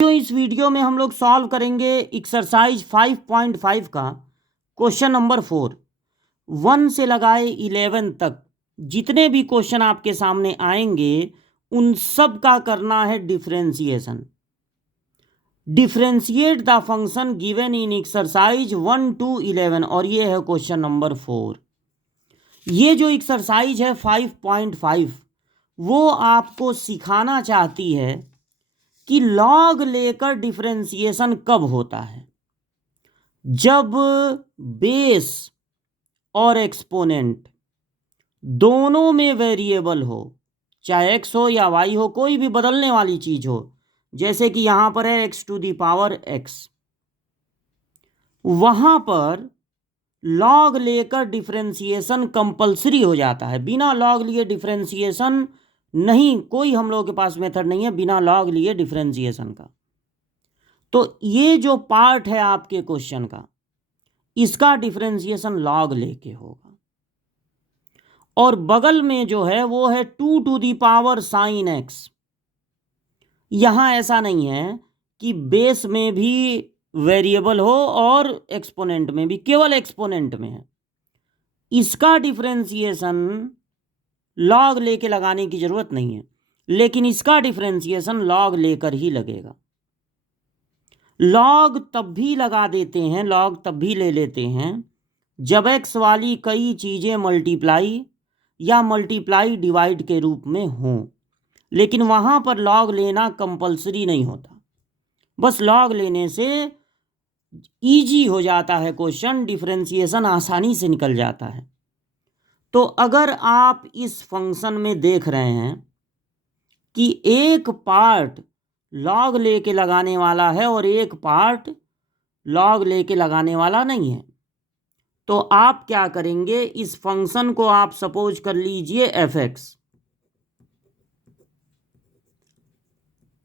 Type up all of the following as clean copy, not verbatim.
तो इस वीडियो में हम लोग सॉल्व करेंगे एक्सरसाइज 5.5 का क्वेश्चन नंबर 4। 1 से लगाए 11 तक जितने भी क्वेश्चन आपके सामने आएंगे उन सब का करना है differentiation. Differentiate the function given in exercise 1 to 11 और ये है क्वेश्चन नंबर 4। ये जो एक्सरसाइज है 5.5 वो आपको सिखाना चाहती है कि लॉग लेकर डिफरेंशिएशन कब होता है। जब बेस और एक्सपोनेंट दोनों में वेरिएबल हो, चाहे एक्स हो या वाई हो, कोई भी बदलने वाली चीज हो, जैसे कि यहां पर है x to the power x, वहां पर लॉग लेकर डिफरेंशिएशन कंपलसरी हो जाता है। बिना लॉग लिए डिफरेंशिएशन नहीं, कोई हम लोगों के पास मेथड नहीं है बिना लॉग लिए डिफरेंशिएशन का। तो ये जो पार्ट है आपके क्वेश्चन का, इसका डिफरेंशिएशन लॉग लेके होगा। और बगल में जो है वो है 2 to the power sine x. यहां ऐसा नहीं है कि बेस में भी वेरिएबल हो और एक्सपोनेंट में भी, केवल एक्सपोनेंट में है। इसका डिफरेंशिएशन लॉग लेके लगाने की जरूरत नहीं है, लेकिन इसका डिफरेंशिएशन लॉग लेकर ही लगेगा। लॉग तब भी लगा देते हैं, लॉग तब भी ले लेते हैं जब एक्स वाली कई चीजें मल्टीप्लाई या मल्टीप्लाई डिवाइड के रूप में हों, लेकिन वहां पर लॉग लेना कंपलसरी नहीं होता। बस लॉग लेने से इजी हो जाता है क्वेश्चन, डिफरेंशिएशन आसानी से निकल जाता है। तो अगर आप इस फंक्शन में देख रहे हैं कि एक पार्ट लॉग लेके लगाने वाला है और एक पार्ट लॉग लेके लगाने वाला नहीं है, तो आप क्या करेंगे, इस फंक्शन को आप सपोज कर लीजिए एफ एक्स,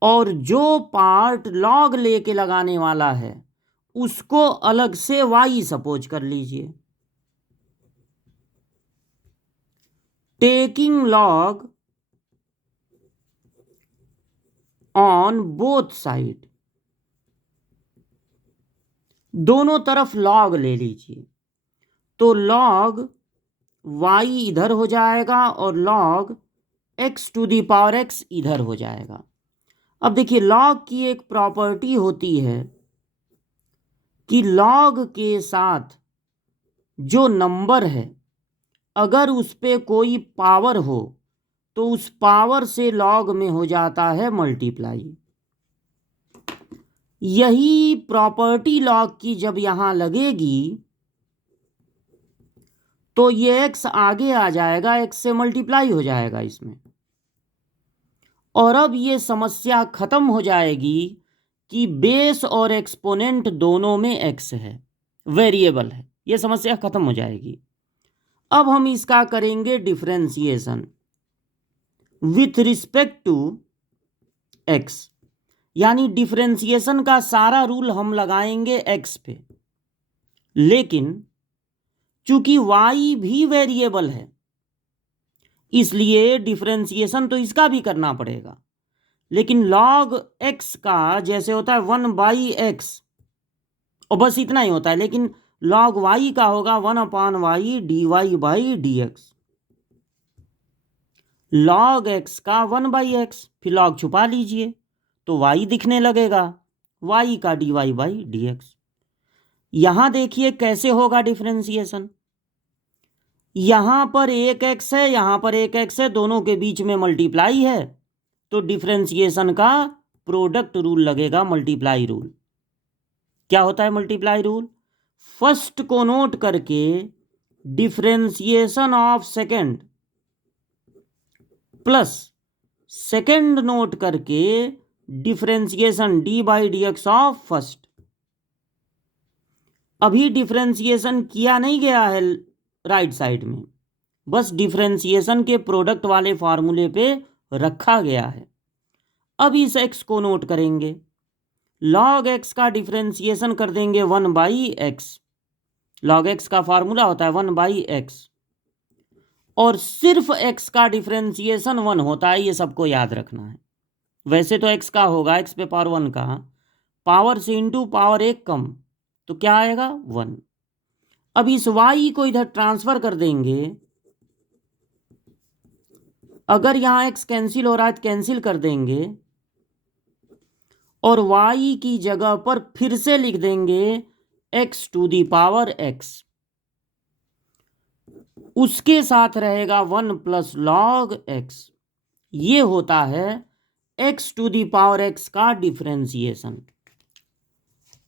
और जो पार्ट लॉग लेके लगाने वाला है उसको अलग से वाई सपोज कर लीजिए। Taking log on both side, दोनों तरफ लॉग ले लीजिए, तो लॉग वाई इधर हो जाएगा और log x to the power x इधर हो जाएगा। अब देखिए, लॉग की एक प्रॉपर्टी होती है कि लॉग के साथ जो नंबर है, अगर उस पे कोई पावर हो तो उस पावर से लॉग में हो जाता है मल्टीप्लाई। यही प्रॉपर्टी लॉग की जब यहां लगेगी तो ये एक्स आगे आ जाएगा, एक्स से मल्टीप्लाई हो जाएगा इसमें। और अब ये समस्या खत्म हो जाएगी कि बेस और एक्सपोनेंट दोनों में एक्स है, वेरिएबल है। ये समस्या खत्म हो जाएगी। अब हम इसका करेंगे differentiation with respect to x, यानी डिफरेंशिएशन का सारा रूल हम लगाएंगे एक्स पे। लेकिन चूंकि वाई भी वेरिएबल है, इसलिए डिफरेंशिएशन तो इसका भी करना पड़ेगा। लेकिन लॉग एक्स का जैसे होता है 1/x, और बस इतना ही होता है, लेकिन लॉग वाई का होगा 1/y dy/dx। लॉग एक्स का 1/x, फिर लॉग छुपा लीजिए तो y दिखने लगेगा, y का dy/dx। यहां देखिए कैसे होगा डिफरेंशिएशन। यहां पर एक x है, यहां पर एक x है, दोनों के बीच में मल्टीप्लाई है, तो डिफरेंशिएशन का प्रोडक्ट रूल लगेगा, मल्टीप्लाई रूल। क्या होता है मल्टीप्लाई रूल? फर्स्ट को नोट करके differentiation of second plus second note करके डिफरेंशिएशन d/dx ऑफ फर्स्ट। अभी डिफरेंशिएशन किया नहीं गया है राइट साइड में, बस डिफरेंशिएशन के प्रोडक्ट वाले फार्मूले पे रखा गया है। अब इस x को नोट करेंगे, log x का डिफरेंशिएशन कर देंगे 1/x। log x का फार्मूला होता है 1/x, और सिर्फ x का डिफरेंशिएशन 1 होता है, ये सबको याद रखना है। वैसे तो x का होगा, x पे पावर 1 का, पावर से इंटू पावर 1 कम, तो क्या आएगा 1। अब इस y को इधर ट्रांसफर कर देंगे, अगर यहाँ x कैंसिल हो रहा है तो कैंसिल कर देंगे, और y की जगह पर फिर से लिख देंगे x to the power x, उसके साथ रहेगा 1 प्लस लॉग x। ये होता है x to the power x का डिफरेंशिएशन।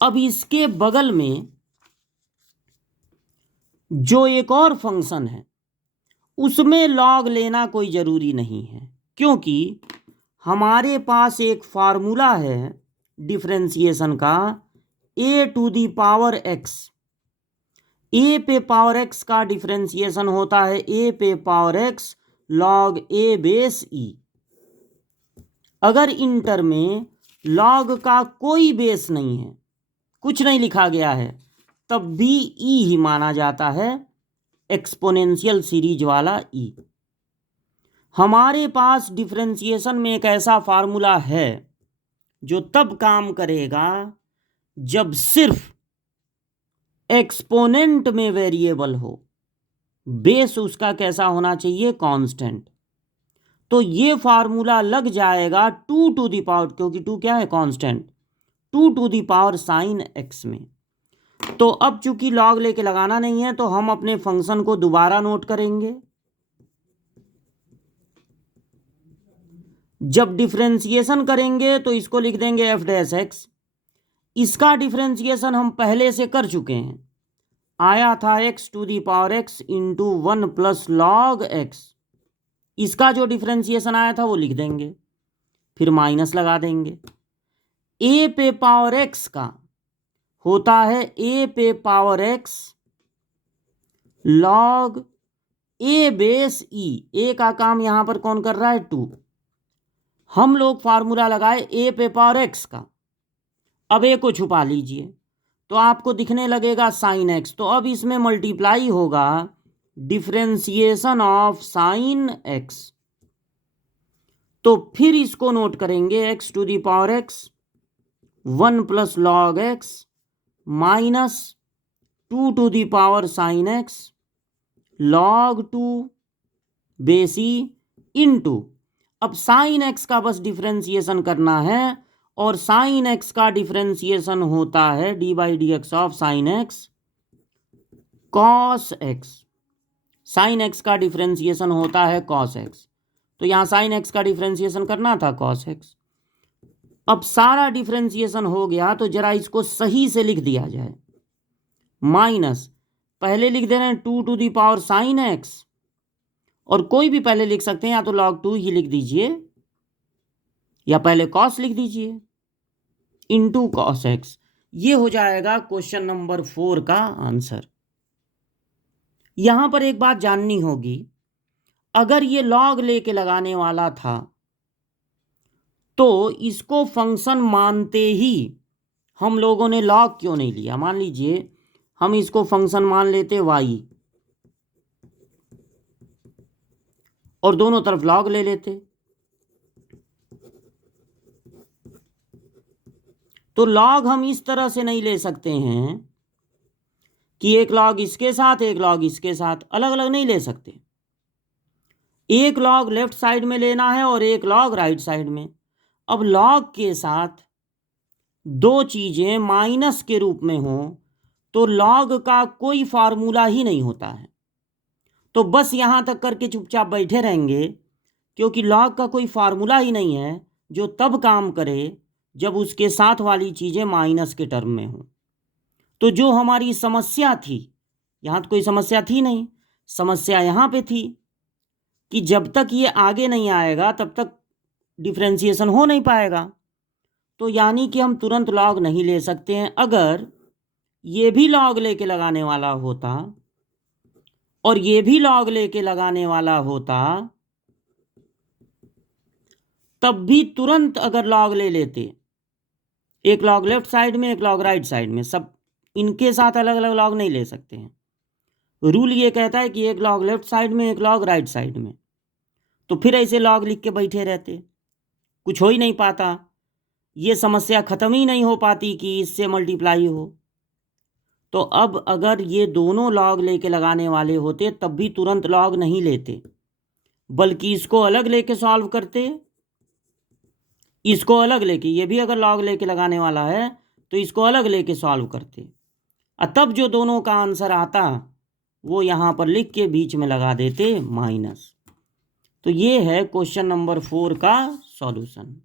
अब इसके बगल में जो एक और फंक्शन है उसमें लॉग लेना कोई ज़रूरी नहीं है, क्योंकि हमारे पास एक फार्मूला है डिफरेंशिएशन का, a to the power x। a पे पावर x का डिफरेंशिएशन होता है a पे power x log a base e। अगर इंटर में लॉग का कोई बेस नहीं है, कुछ नहीं लिखा गया है, तब भी e ही माना जाता है, एक्सपोनेंशियल सीरीज वाला e। हमारे पास डिफरेंशिएशन में एक ऐसा फार्मूला है जो तब काम करेगा जब सिर्फ एक्सपोनेंट में वेरिएबल हो, बेस उसका कैसा होना चाहिए, कांस्टेंट। तो ये फार्मूला लग जाएगा 2 टू दी पावर, क्योंकि 2 क्या है, constant, 2 to the power sine x में। तो अब चूंकि लॉग लेके लगाना नहीं है तो हम अपने फंक्शन को दोबारा नोट करेंगे। जब डिफरेंशिएशन करेंगे तो इसको लिख देंगे f डैश x। इसका डिफरेंशिएशन हम पहले से कर चुके हैं, आया था x to the power x into 1 plus log x। इसका जो डिफरेंशिएशन आया था वो लिख देंगे, फिर माइनस लगा देंगे। a पे पावर x का होता है a पे power x log a base e। a का काम यहां पर कौन कर रहा है, 2। हम लोग फार्मूला लगाए a पे पावर x का। अब a को छुपा लीजिए तो आपको दिखने लगेगा साइन x, तो अब इसमें मल्टीप्लाई होगा डिफरेंशिएशन ऑफ साइन x। तो फिर इसको नोट करेंगे x to the power x 1 plus log x minus 2 to the power sine x log 2 base e into, अब साइन x का बस डिफरेंशिएशन करना है, और साइन x का डिफरेंशिएशन होता है d by d x of sine x cos x। Sine x का डिफरेंशिएशन होता है कॉस x, तो यहाँ साइन x का डिफरेंशिएशन करना था कॉस x। अब सारा डिफरेंशिएशन हो गया तो जरा इसको सही से लिख दिया जाए, माइनस पहले लिख दे रहे हैं 2 to the power sine x, और कोई भी पहले लिख सकते हैं, या तो लॉग 2 ही लिख दीजिए या पहले कॉस लिख दीजिए इंटू कॉस x। ये हो जाएगा क्वेश्चन नंबर 4 का आंसर। यहां पर एक बात जाननी होगी, अगर ये लॉग लेके लगाने वाला था तो इसको फंक्शन मानते ही हम लोगों ने लॉग क्यों नहीं लिया। मान लीजिए हम इसको फंक्शन मान लेते y और दोनों तरफ लॉग ले लेते, तो लॉग हम इस तरह से नहीं ले सकते हैं कि एक लॉग इसके साथ एक लॉग इसके साथ, अलग अलग नहीं ले सकते। एक लॉग लेफ्ट साइड में लेना है और एक लॉग राइट साइड में। अब लॉग के साथ दो चीजें माइनस के रूप में हो तो लॉग का कोई फार्मूला ही नहीं होता है, तो बस यहां तक करके चुपचाप बैठे रहेंगे, क्योंकि लॉग का कोई फार्मूला ही नहीं है जो तब काम करे जब उसके साथ वाली चीजें माइनस के टर्म में हो। तो जो हमारी समस्या थी, यहां तो कोई समस्या थी नहीं, समस्या यहां पे थी कि जब तक ये आगे नहीं आएगा तब तक डिफरेंशिएशन हो नहीं पाएगा। तो यानी कि हम तुरंत लॉग नहीं ले सकते हैं। अगर ये भी लॉग लेके लगाने वाला होता और ये भी लॉग लेके लगाने वाला होता, तब भी तुरंत अगर लॉग ले लेते, एक लॉग लेफ्ट साइड में एक लॉग राइट साइड में, सब इनके साथ अलग अलग लॉग नहीं ले सकते हैं। रूल ये कहता है कि एक लॉग लेफ्ट साइड में एक लॉग राइट साइड में, तो फिर ऐसे लॉग लिख के बैठे रहते। कुछ हो ही नहीं पाता, ये समस्या ख़त्म ही नहीं हो पाती कि इससे मल्टीप्लाई हो। तो अब अगर ये दोनों लॉग लेके लगाने वाले होते तब भी तुरंत लॉग नहीं लेते, बल्कि इसको अलग लेके सॉल्व करते, इसको अलग लेके, ये भी अगर लॉग लेके लगाने वाला है तो इसको अलग लेके सॉल्व करते, और तब जो दोनों का आंसर आता वो यहाँ पर लिख के बीच में लगा देते माइनस। तो ये है क्वेश्चन नंबर 4 का सॉल्यूशन।